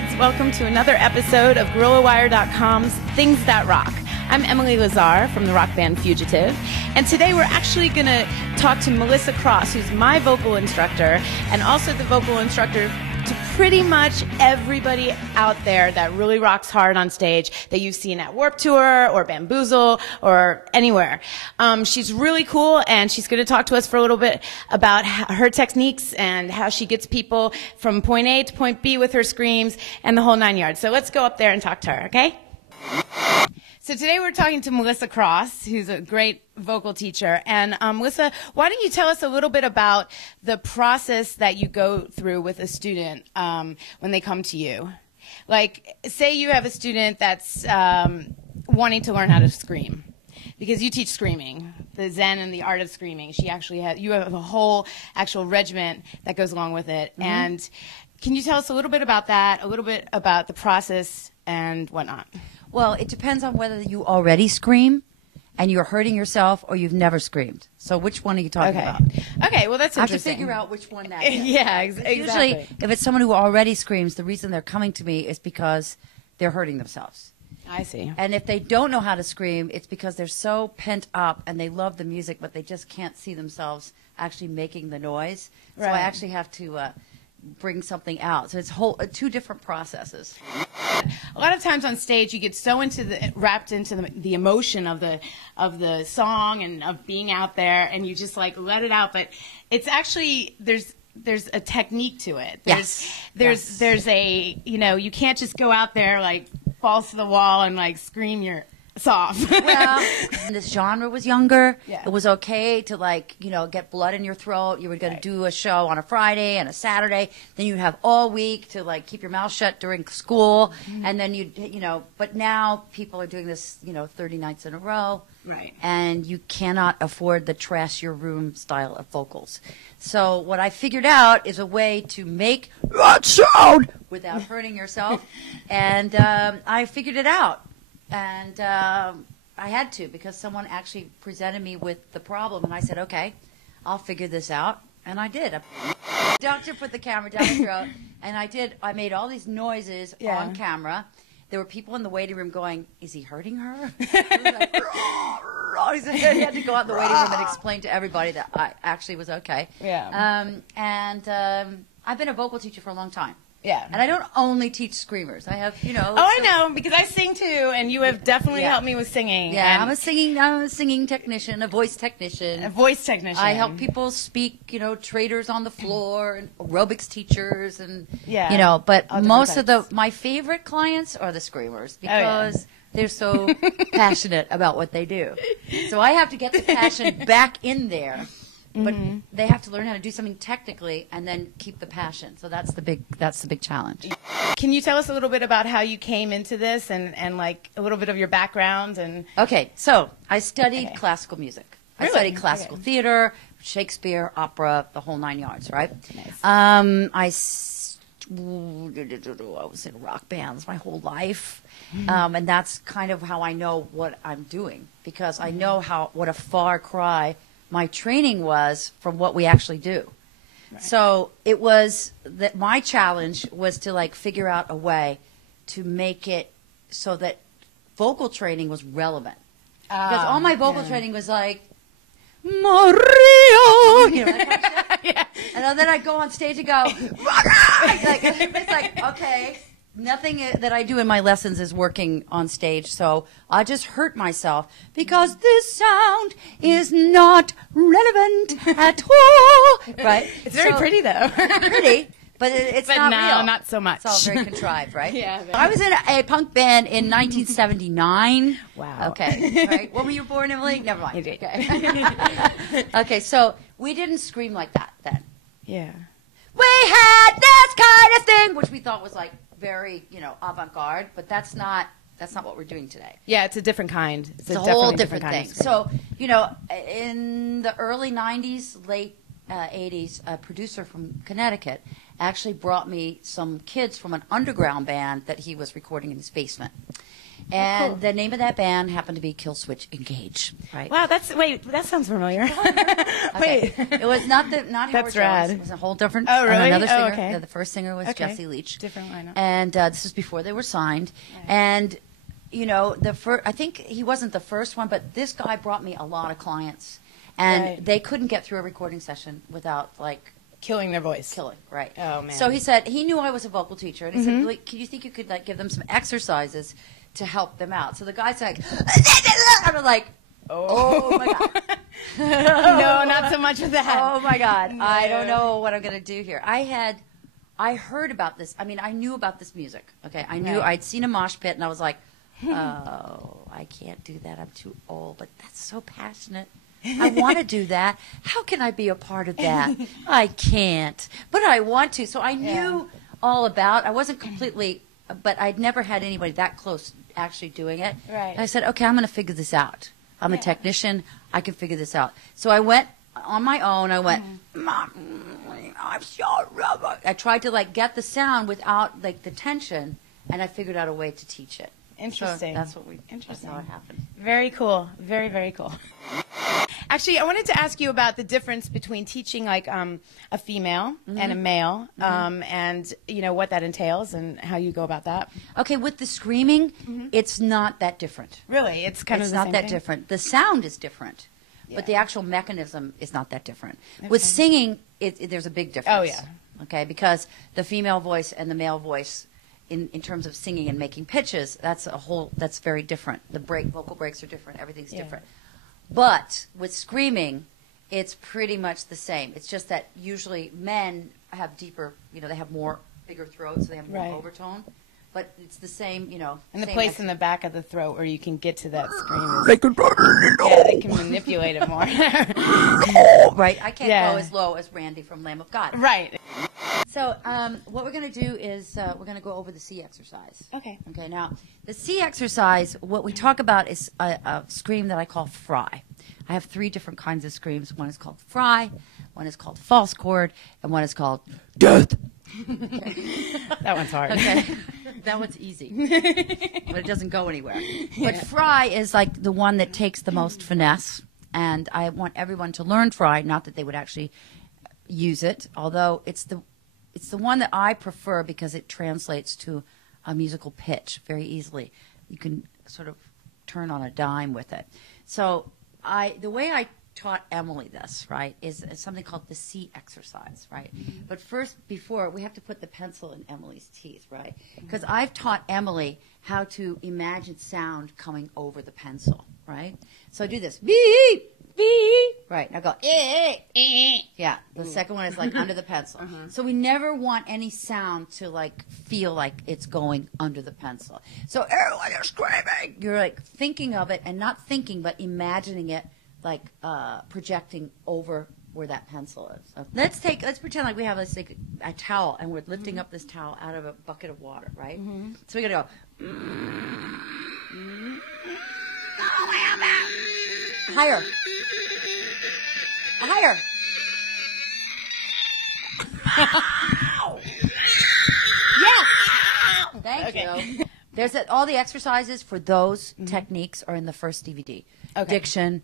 kids. Welcome to another episode of gorillawire.com's Things That Rock. I'm Emily Lazar from the rock band Fugitive, and today we're actually going to talk to Melissa Cross, who's my vocal instructor and also the vocal instructor to pretty much everybody out there that really rocks hard on stage that you've seen at Warped Tour or Bamboozle or anywhere. She's really cool, and she's going to talk to us for a little bit about her techniques and how she gets people from point A to point B with her screams and the whole 9 yards. So let's go up there and talk to her, okay? So today we're talking to Melissa Cross, who's a great vocal teacher. And Melissa, why don't you tell us a little bit about the process that you go through with a student when they come to you? Like, say you have a student that's wanting to learn how to scream, because you teach screaming, the Zen and the art of screaming. You have a whole actual regiment that goes along with it. Mm-hmm. And can you tell us a little bit about that, a little bit about the process and whatnot? Well, it depends on whether you already scream and you're hurting yourself or you've never screamed. So which one are you talking about? Okay, well, that's interesting. I have to figure out which one that is. Yeah, exactly. Usually, if it's someone who already screams, the reason they're coming to me is because they're hurting themselves. I see. And if they don't know how to scream, it's because they're so pent up and they love the music, but they just can't see themselves actually making the noise. So I actually have to bring something out. So it's two different processes. A lot of times on stage, you get so wrapped into the emotion of the song and of being out there, and you just like let it out. But it's actually there's a technique to it. There's a, you can't just go out there like balls to the wall and like scream your soft. Well, when this genre was younger, yeah. It was okay to get blood in your throat. You were going to do a show on a Friday and a Saturday. Then you'd have all week to keep your mouth shut during school. Mm-hmm. And then but now people are doing this, 30 nights in a row. Right. And you cannot afford the trash your room style of vocals. So what I figured out is a way to make that sound without hurting yourself. And I figured it out. And I had to, because someone actually presented me with the problem, and I said, okay, I'll figure this out. And I did. The doctor put the camera down my throat, and I made all these noises on camera. There were people in the waiting room going, is he hurting her? It was like, he had to go out in the waiting room and explain to everybody that I actually was okay. Yeah. I've been a vocal teacher for a long time. Yeah. And I don't only teach screamers. I have, Oh, I know, because I sing too, and you have definitely helped me with singing. Yeah, I'm a singing technician, a voice technician. A voice technician. I help people speak, traders on the floor, and aerobics teachers, and, but most of my favorite clients are the screamers, because they're so passionate about what they do. So I have to get the passion back in there. But they have to learn how to do something technically and then keep the passion. So that's the big challenge. Can you tell us a little bit about how you came into this and like a little bit of your background? Okay, so I studied classical music. Really? I studied classical theater, Shakespeare, opera, the whole 9 yards, right? Nice. I was in rock bands my whole life. And that's kind of how I know what I'm doing, because I know what a far cry my training was from what we actually do. Right. So it was that my challenge was to figure out a way to make it so that vocal training was relevant. Because all my vocal training was like, Maria, that kind of shit. And then I go on stage and go, it's like, okay, nothing that I do in my lessons is working on stage, so I just hurt myself because this sound is not relevant at all. Right? It's very pretty, though. Pretty, but it's not real. Not so much. It's all very contrived, right? Yeah. I was in a punk band in 1979. Wow. Okay. Right. When were you born, Emily? Never mind. You did. Okay. Okay, so we didn't scream like that then. Yeah. We had this kind of thing, which we thought was very, avant-garde, but that's not what we're doing today. Yeah, it's a different kind. It's a whole different thing. So, in the early 90s, late 80s, a producer from Connecticut actually brought me some kids from an underground band that he was recording in his basement. And cool. the name of that band happened to be Kill Switch Engage. Right. Wow, that sounds familiar. Okay. Wait. It was not Howard That's rad. Jones. It was a whole different. Oh, really? Another singer. Oh, okay. The first singer was Okay. Jesse Leach. Different lineup. And this was before they were signed. Right. And I think he wasn't the first one, but this guy brought me a lot of clients, and Right. they couldn't get through a recording session without Killing their voice. killing. Right. Oh, man. So he said he knew I was a vocal teacher, and he said, "Like, "Can you think you could give them some exercises to help them out?" So the guy's like, I'm like, oh my god. No, not so much of that. Oh my God. No. I don't know what I'm going to do here. I heard about this. I mean, I knew about this music. Okay. I knew Right. I'd seen a mosh pit and I was like, oh, I can't do that. I'm too old, but that's so passionate. I want to do that. How can I be a part of that? I can't, but I want to. So I knew all about, I wasn't completely, but I'd never had anybody that close actually doing it. Right. And I said, okay, I'm going to figure this out. I'm a technician. I can figure this out. So I went on my own. I went, Mom, I'm so rubber. I tried to get the sound without the tension, and I figured out a way to teach it. Interesting. So that's what Interesting. That's how it happened. Very cool. Very, very cool. Actually, I wanted to ask you about the difference between teaching a female and a male, and what that entails and how you go about that. Okay, with the screaming, it's not that different. Really, it's kind of It's the not same that thing? different. The sound is different, but the actual mechanism is not that different. With singing, there's a big difference. Oh, yeah. Okay, because the female voice and the male voice, in terms of singing and making pitches, that's very different. The vocal breaks are different. Everything's different. But with screaming, it's pretty much the same. It's just that usually men have deeper, they have bigger throats, so they have more overtone. But it's the same, And the same place in the back of the throat where you can get to that scream is... they can manipulate it more. Right, I can't go as low as Randy from Lamb of God. Right. So what we're going to do is we're going to go over the C exercise. Okay. Okay, now, the C exercise, what we talk about is a scream that I call fry. I have 3 different kinds of screams. One is called fry, one is called false chord, and one is called death. That one's hard. Okay. That one's easy. But it doesn't go anywhere. But fry is the one that takes the most finesse. And I want everyone to learn fry, not that they would actually use it, although it's the one that I prefer because it translates to a musical pitch very easily. You can sort of turn on a dime with it. So the way I taught Emily this, right, is something called the C exercise, right? But first, before, we have to put the pencil in Emily's teeth, right? Because I've taught Emily how to imagine sound coming over the pencil, right? So I do this, beep, beep, right? Now go, yeah. The second one is under the pencil. So we never want any sound to feel like it's going under the pencil. So everyone is screaming. You're thinking of it, and not thinking, but imagining it, projecting over where that pencil is. So let's pretend we have a towel, and we're lifting up this towel out of a bucket of water, right? So we're gonna go higher, higher. Yes. Thank you. There's all the exercises for those techniques are in the first DVD. Okay. Diction,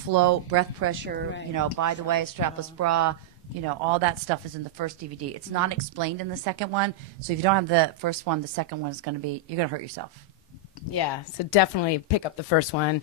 flow, breath pressure, by the way, strapless bra, all that stuff is in the first DVD. It's not explained in the second one. So if you don't have the first one, the second one is you're going to hurt yourself. Yeah, so definitely pick up the first one.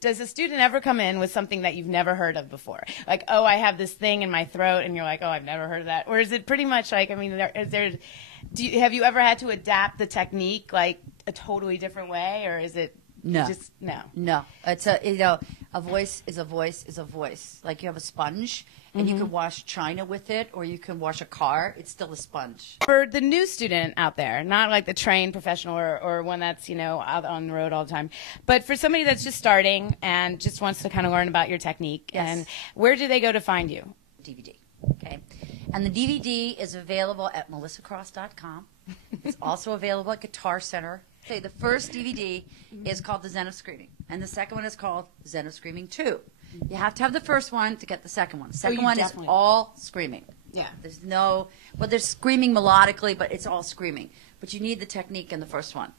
Does a student ever come in with something that you've never heard of before? Oh, I have this thing in my throat, and you're like, oh, I've never heard of that. Or is it pretty much have you ever had to adapt the technique a totally different way, or is it No. just no? No. It's a voice is a voice is a voice. Like you have a sponge, and you can wash china with it, or you can wash a car. It's still a sponge. For the new student out there, not the trained professional or one that's out on the road all the time, but for somebody that's just starting and just wants to kind of learn about your technique, and where do they go to find you? DVD. Okay. And the DVD is available at melissacross.com. It's also available at Guitar Center. Okay, the first DVD is called The Zen of Screaming, and the second one is called Zen of Screaming 2. You have to have the first one to get the second one. The second one is all screaming. Yeah. There's no, well, they're screaming melodically, but it's all screaming. But you need the technique in the first one.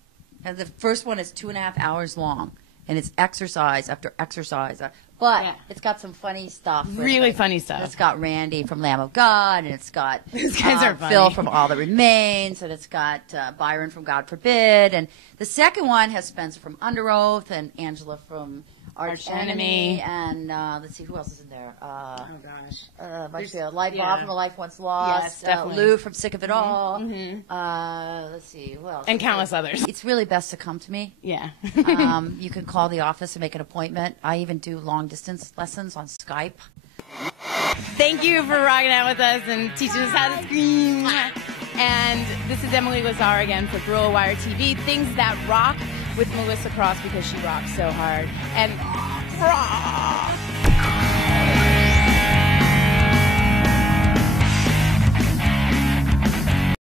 And the first one is 2.5 hours long, and it's exercise after exercise. But it's got some funny stuff. Really funny stuff. It's got Randy from Lamb of God, and it's got These guys are funny. Phil from All That Remains, and it's got Byron from God Forbid. And the second one has Spencer from Under Oath and Angela from Arch Enemy. And let's see, who else is in there? Oh, gosh. Life Off from A Life Once Lost. Yes, definitely. Lou from Sick of It All. Let's see, who else? And countless others. It's really best to come to me. Yeah. You can call the office and make an appointment. I even do long-distance lessons on Skype. Thank you for rocking out with us and teaching us how to scream. And this is Emily Lazar again for Gorilla Wire TV. Things That Rock with Melissa Cross, because she rocks so hard. And rock!